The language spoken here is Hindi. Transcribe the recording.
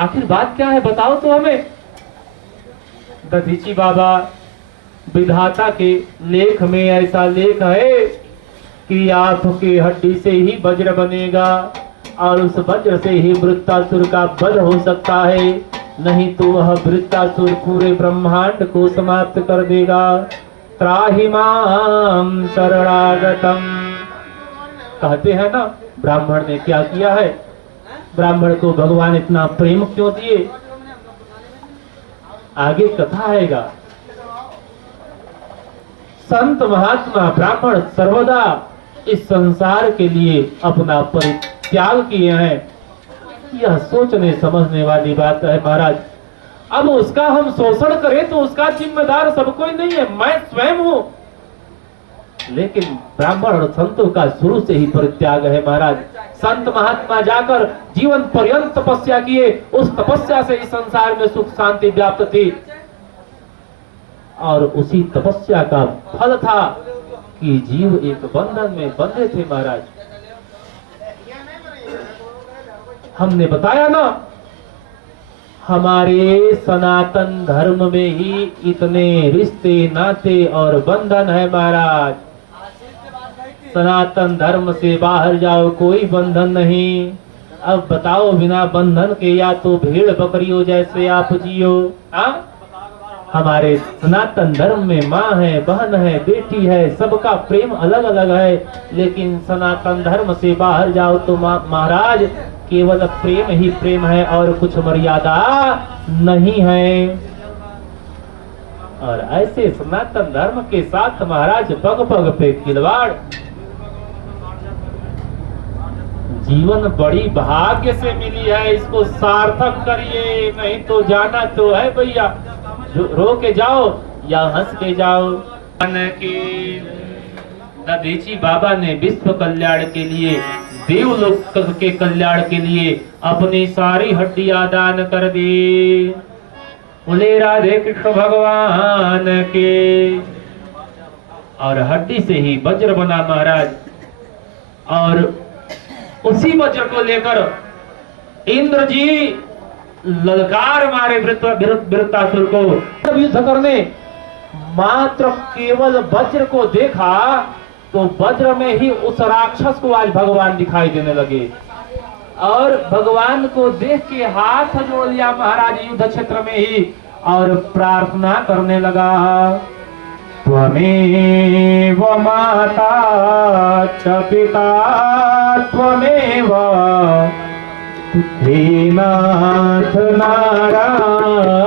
आखिर बात क्या है, बताओ तो हमें। दधीची बाबा, विधाता के लेख में ऐसा लेख है कि आपकी हड्डी से ही वज्र बनेगा और उस वज्र से ही वृत्तासुर का वध हो सकता है, नहीं तो वह वृत्तासुर पूरे ब्रह्मांड को समाप्त कर देगा। त्राहि मां शरणागतम। कहते हैं ना, ब्राह्मण ने क्या किया है, ब्राह्मण को भगवान इतना प्रेम क्यों दिए, आगे कथा आएगा। संत महात्मा ब्राह्मण सर्वदा इस संसार के लिए अपना परित्याग किए हैं। यह सोचने समझने वाली बात है महाराज। अब उसका हम शोषण करें तो उसका जिम्मेदार सब कोई नहीं है, मैं स्वयं हूं। लेकिन ब्राह्मण और संतों का शुरू से ही परित्याग है महाराज। संत महात्मा जाकर जीवन पर्यंत तपस्या किए, उस तपस्या से इस संसार में सुख शांति व्याप्त थी और उसी तपस्या का फल था कि जीव एक बंधन में बंधे थे महाराज। हमने बताया ना, हमारे सनातन धर्म में ही इतने रिश्ते नाते और बंधन है महाराज। सनातन धर्म से बाहर जाओ, कोई बंधन नहीं। अब बताओ, बिना बंधन के या तो भेड़ बकरियों जैसे आप जियो। हमारे सनातन धर्म में माँ है, बहन है, बेटी है, सबका प्रेम अलग अलग है। लेकिन सनातन धर्म से बाहर जाओ तो महाराज केवल प्रेम ही प्रेम है और कुछ मर्यादा नहीं है। और ऐसे सनातन धर्म के साथ महाराज पग पग पे खिलवाड़। जीवन बड़ी भाग्य से मिली है, इसको सार्थक करिए, नहीं तो जाना तो है भैया। रो के जाओ या हंस के जाओ। दधीची बाबा ने विश्व कल्याण के लिए, देवलोक के कल्याण के लिए अपनी सारी हड्डियां दान कर दी। बोले राधे कृष्ण भगवान के। और हड्डी से ही वज्र बना महाराज, और उसी वज्र को लेकर इंद्र जी ललकार मारे वृत्तासुर को। जब युद्ध करने मात्र केवल वज्र को देखा तो वज्र में ही उस राक्षस को आज भगवान दिखाई देने लगे और भगवान को देख के हाथ जोड़ लिया महाराज युद्ध क्षेत्र में ही और प्रार्थना करने लगा। त्वमेव माता च पिता त्वमेव हे नाथ नारायण